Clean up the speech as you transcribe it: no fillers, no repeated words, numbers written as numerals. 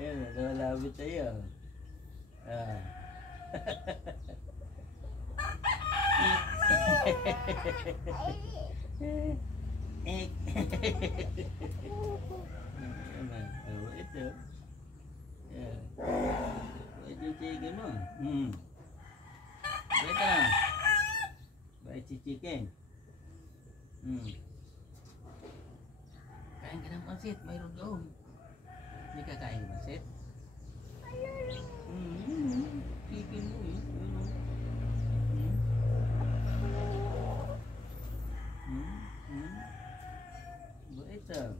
Ayan, lumalapit sa'yo. Ah. Ik. Ayan, oh, ito. Ayan. Bait yung chicken mo. Bait na. Bait si chicken. Kain ka ng pansit, mayroon doon. Hindi ka kain ng pansit? Chicken mo eh. Bait ah.